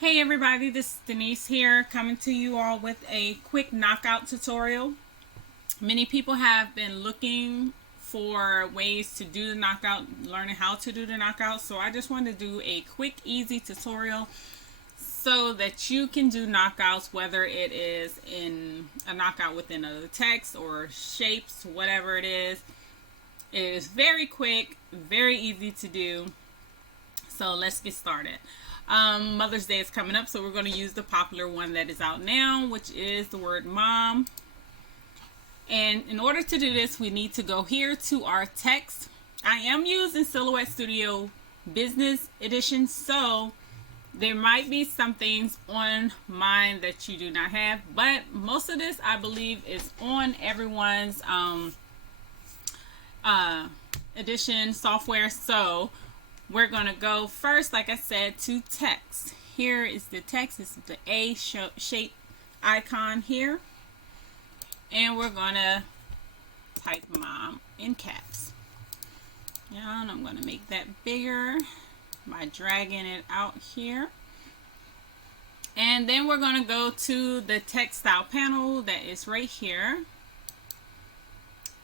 Hey everybody, this is Denise here, coming to you all with a quick knockout tutorial. Many people have been looking for ways to do the knockout, learning how to do the knockout, so I just wanted to do a quick, easy tutorial so that you can do knockouts, whether it is in a knockout within a text or shapes, whatever it is. It is very quick, very easy to do. So let's get started. Mother's Day is coming up, so we're going to use the popular one that is out now, which is the word mom. And in order to do this, we need to go here to our text. I am using Silhouette Studio Business Edition, so there might be some things on mine that you do not have, but most of this I believe is on everyone's edition software. So we're going to go first, like I said, to text. Here is the text. It's the A shape icon here. And we're going to type mom in caps. And I'm going to make that bigger by dragging it out here. And then we're going to go to the text style panel that is right here.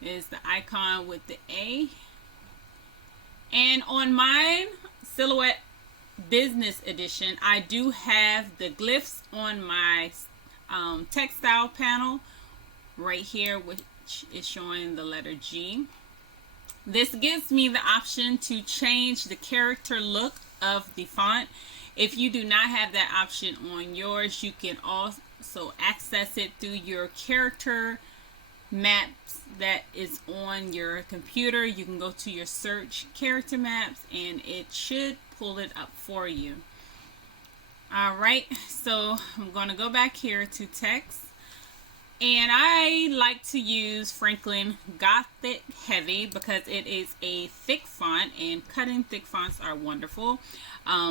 Is the icon with the A. And on mine, Silhouette Business Edition, I do have the glyphs on my textile panel right here, which is showing the letter G. This gives me the option to change the character look of the font. If you do not have that option on yours, you can also access it through your character maps that is on your computer. You can go to your search character maps and it should pull it up for you. Alright, so I'm going to go back here to text, and I like to use Franklin Gothic Heavy because it is a thick font, and cutting thick fonts are wonderful.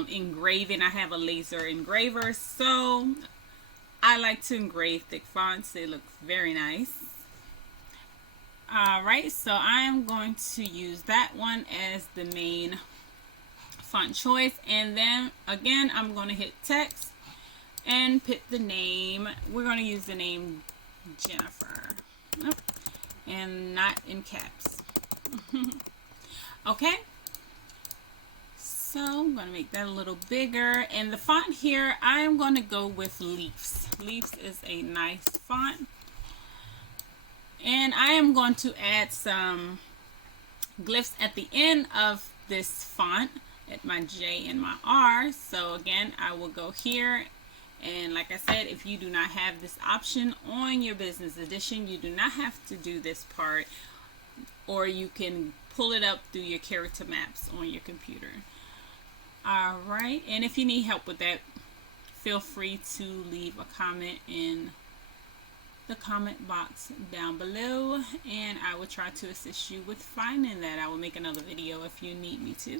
Engraving, I have a laser engraver, so I like to engrave thick fonts. They look very nice. Alright, so I am going to use that one as the main font choice, and then again I'm going to hit text and put the name. We're going to use the name Jennifer, and not in caps. Okay, so I'm going to make that a little bigger, and the font here I am going to go with Leafs. Leafs is a nice font. And I am going to add some glyphs at the end of this font at my J and my R. So again, I will go here, and like I said, if you do not have this option on your business edition, you do not have to do this part, or you can pull it up through your character maps on your computer. Alright, and if you need help with that, feel free to leave a comment in the comment box down below, and I will try to assist you with finding that. I will make another video if you need me to.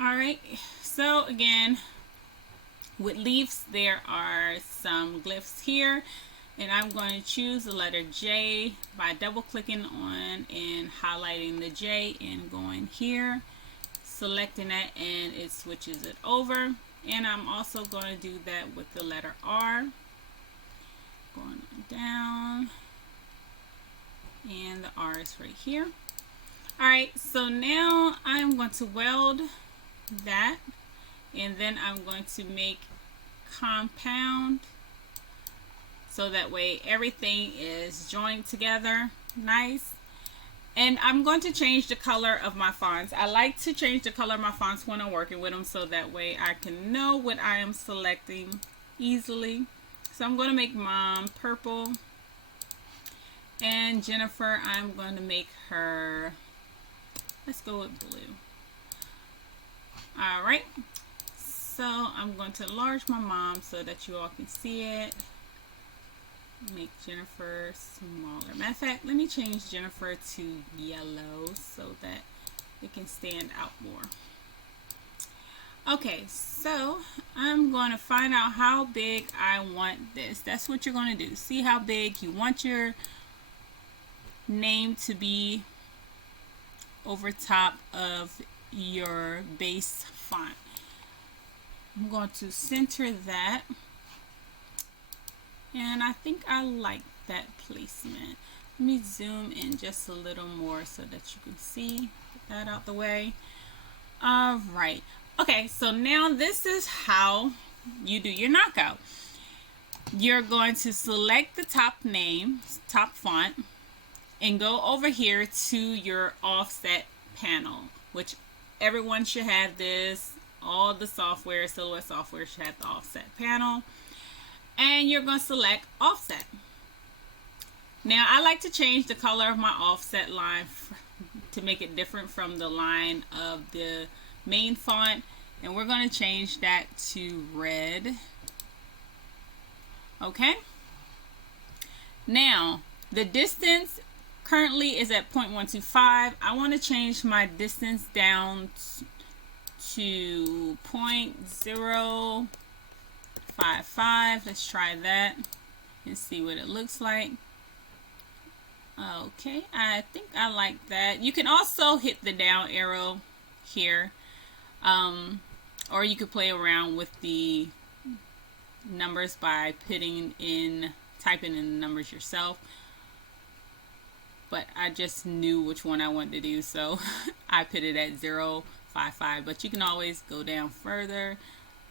Alright, so again, with leaves there are some glyphs here, and I'm going to choose the letter J by double clicking on and highlighting the J and going here, selecting that, and it switches it over. And I'm also going to do that with the letter R. Going down, and the R is right here. Alright, so now I'm going to weld that, and then I'm going to make compound so that way everything is joined together nice. And I'm going to change the color of my fonts. I like to change the color of my fonts when I'm working with them, so that way I can know what I am selecting easily. So I'm going to make mom purple, and Jennifer, I'm going to make her, let's go with blue. Alright, so I'm going to enlarge my mom so that you all can see it. Make Jennifer smaller. Matter of fact, let me change Jennifer to yellow so that it can stand out more. Okay, so I'm going to find out how big I want this. That's what you're going to do. See how big you want your name to be over top of your base font. I'm going to center that. And I think I like that placement. Let me zoom in just a little more so that you can see. Get that out the way. All right. Okay, so now this is how you do your knockout. You're going to select the top name, top font, and go over here to your offset panel, which everyone should have this. All the software, Silhouette software should have the offset panel. And you're going to select offset. Now I like to change the color of my offset line to make it different from the line of the main font, and we're going to change that to red. Okay, now the distance currently is at 0.125. I want to change my distance down to 0.055. Let's try that and see what it looks like. Okay, I think I like that. You can also hit the down arrow here, or you could play around with the numbers by typing in the numbers yourself. But I just knew which one I wanted to do, so I put it at 0.55. But you can always go down further,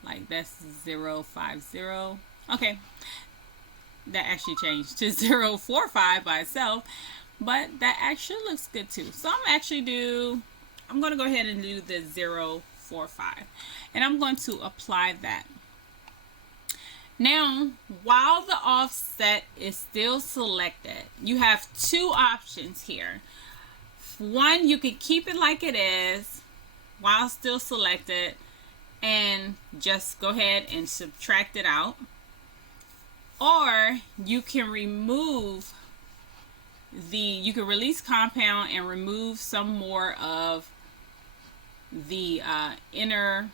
like that's 0.50. Okay, that actually changed to 0.45 by itself, but that actually looks good too. So I'm going to go ahead and do the 0.45, and I'm going to apply that. Now, while the offset is still selected, you have two options here. One, you can keep it like it is while still selected and just go ahead and subtract it out. Or you can remove you can release compound and remove some more of the inner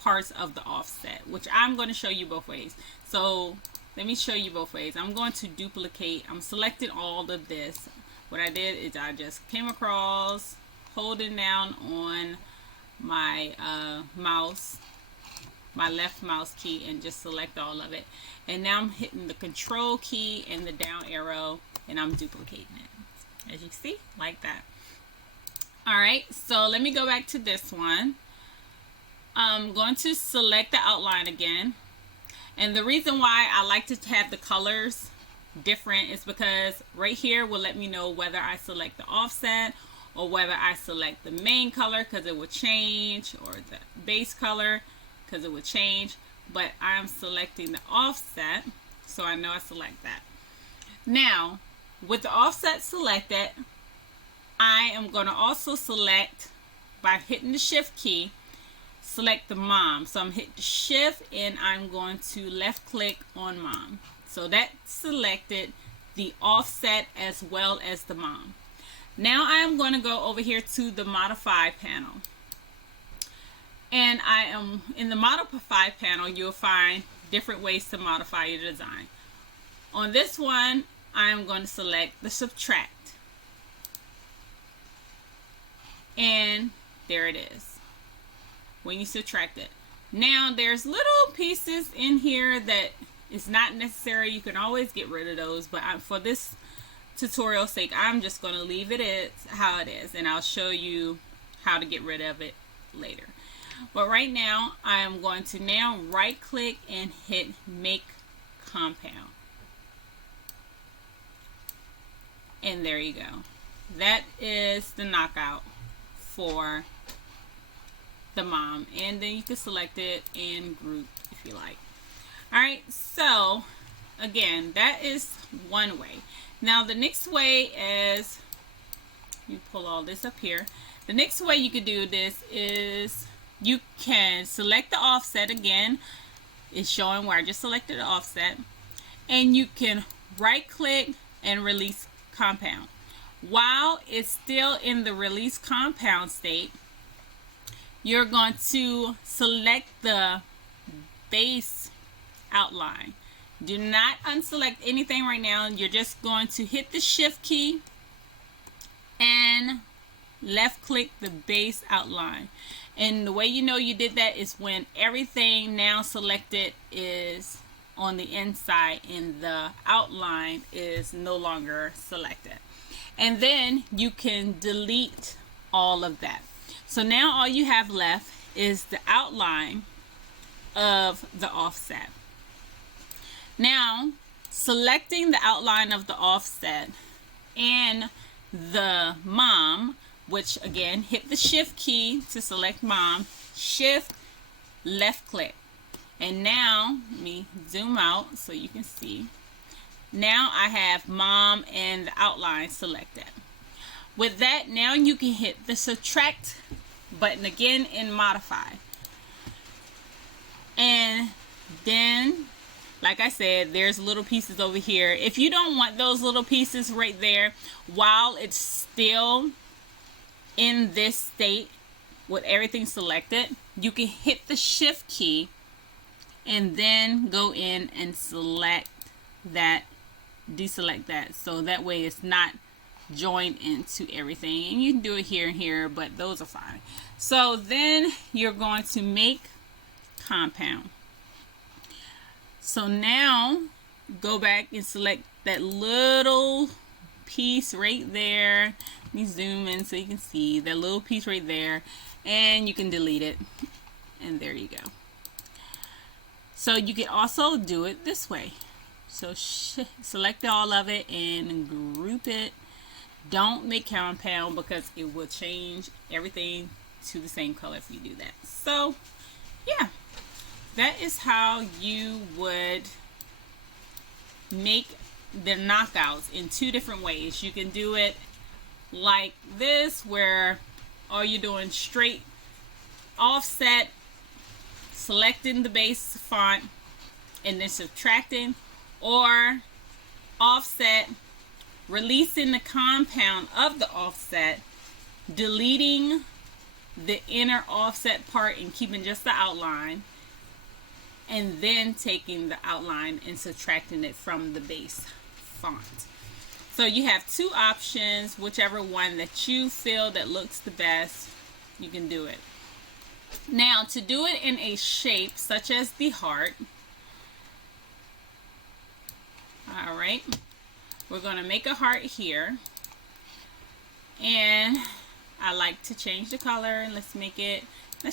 parts of the offset, which I'm going to show you both ways. So let me show you both ways. I'm going to duplicate. I'm selecting all of this. What I did is I just came across, holding down on my mouse, my left mouse key, and just select all of it. And now I'm hitting the control key and the down arrow, and I'm duplicating it, as you see, like that. All right, so let me go back to this one. I'm going to select the outline again, and the reason why I like to have the colors different is because right here will let me know whether I select the offset or whether I select the main color, because it will change, or the base color, because it would change. But I'm selecting the offset, so I know I select that. Now, with the offset selected, I am going to also select, by hitting the shift key, select the mom. So I'm hitting shift and I'm going to left click on mom. So that selected the offset as well as the mom. Now I am going to go over here to the modify panel. And I am in the modify panel, you'll find different ways to modify your design. On this one, I am going to select the subtract. And there it is. When you subtract it. Now there's little pieces in here that is not necessary. You can always get rid of those, but for this tutorial's sake, I'm just going to leave it how it is, and I'll show you how to get rid of it later. But right now, I am going to now right click and hit make compound. And there you go. That is the knockout for the mom, and then you can select it and group if you like. Alright, so again, that is one way. Now the next way is, you pull all this up here. The next way you could do this is you can select the offset. Again, it's showing where I just selected the offset, and you can right click and release compound. While it's still in the release compound state, you're going to select the base outline. Do not unselect anything right now. You're just going to hit the shift key and left click the base outline. And the way you know you did that is when everything now selected is on the inside and the outline is no longer selected. And then you can delete all of that. So now all you have left is the outline of the offset. Now, selecting the outline of the offset and the mom, which again, hit the shift key to select mom, shift, left click. And now, let me zoom out so you can see. Now I have mom and the outline selected. With that, now you can hit the subtract button again and modify. And then, like I said, there's little pieces over here. If you don't want those little pieces right there while it's still in this state with everything selected, you can hit the shift key and then go in and select that, deselect that, so that way it's not joined into everything. And you can do it here and here, but those are fine. So then you're going to make compound. So now go back and select that little piece right there. Let me zoom in so you can see that little piece right there, and you can delete it, and there you go. So you can also do it this way. So select all of it and group it. Don't make compound because it will change everything to the same color if you do that. So yeah, that is how you would make the knockouts in two different ways. You can do it like this, where all you're doing straight offset, selecting the base font and then subtracting, or offset, releasing the compound of the offset, deleting the inner offset part and keeping just the outline, and then taking the outline and subtracting it from the base font. So you have two options. Whichever one that you feel that looks the best, you can do it. Now, to do it in a shape such as the heart, all right, we're going to make a heart here, and I like to change the color. Let's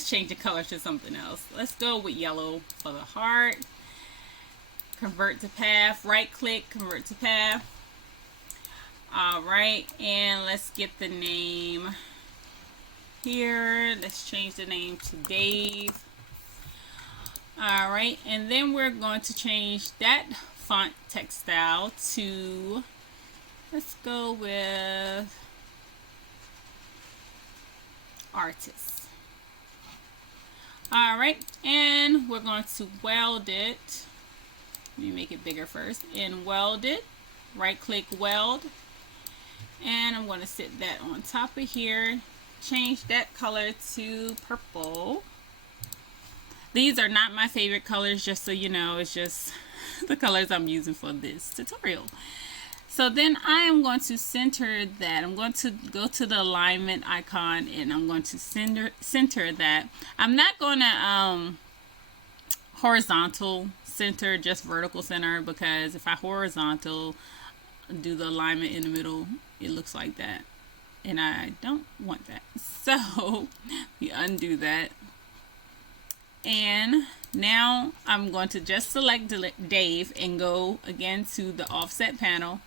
change the color to something else. Let's go with yellow for the heart. Convert to path, right click, convert to path. All right, and let's get the name here. Let's change the name to Dave. All right, and then we're going to change that font text style to, let's go with artist. All right, and we're going to weld it. Let me make it bigger first, and weld it. Right click, weld, and I'm going to sit that on top of here. Change that color to purple. These are not my favorite colors, just so you know. It's just the colors I'm using for this tutorial. So then I am going to center that. I'm going to go to the alignment icon and I'm going to center that. I'm not going to horizontal center, just vertical center, because if I horizontal do the alignment in the middle, it looks like that, and I don't want that. So we undo that, and now I'm going to just select Dave and go again to the offset panel,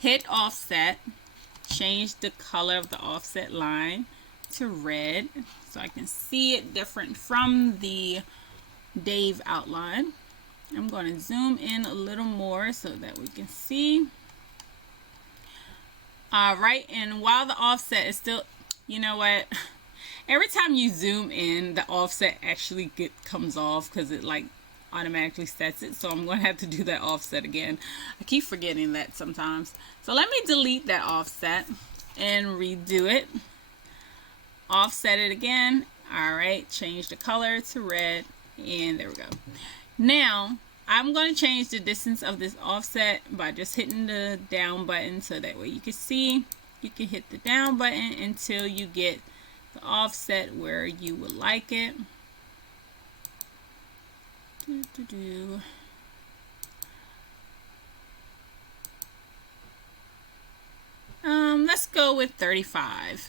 hit offset, change the color of the offset line to red so I can see it different from the Dave outline. I'm going to zoom in a little more so that we can see. All right, and while the offset is still, you know what, every time you zoom in, the offset actually comes off because it like automatically sets it. So I'm going to have to do that offset again. I keep forgetting that sometimes. So let me delete that offset and redo it. Offset it again. All right, change the color to red, and there we go. Now I'm going to change the distance of this offset by just hitting the down button, so that way you can see. You can hit the down button until you get the offset where you would like it. Let's go with 35.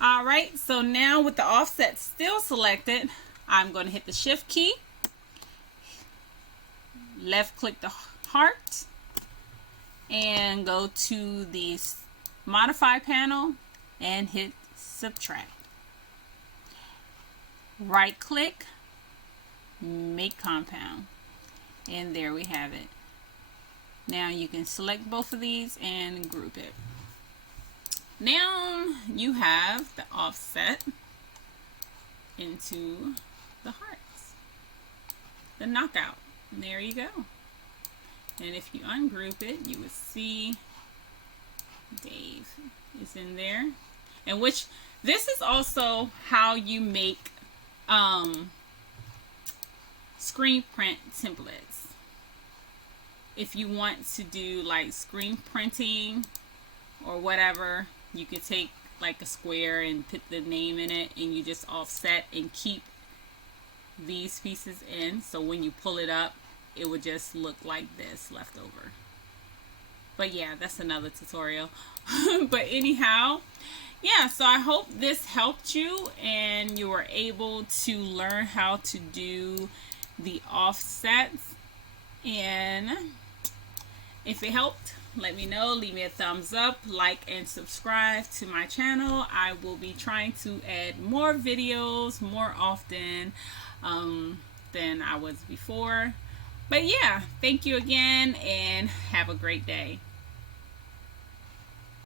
All right, so now with the offset still selected, I'm going to hit the shift key, left click the heart, and go to the modify panel and hit subtract. Right click, make compound, and there we have it. Now you can select both of these and group it. Now you have the offset into the hearts, the knockout. And there you go. And if you ungroup it, you would see Dave is in there. And which this is also how you make screen print templates. If you want to do like screen printing or whatever, you could take like a square and put the name in it, and you just offset and keep these pieces in, so when you pull it up it would just look like this left over. But yeah, that's another tutorial. But anyhow, yeah, so I hope this helped you and you were able to learn how to do the offsets. And if it helped, let me know. Leave me a thumbs up, like, and subscribe to my channel. I will be trying to add more videos more often than I was before. But yeah, thank you again and have a great day.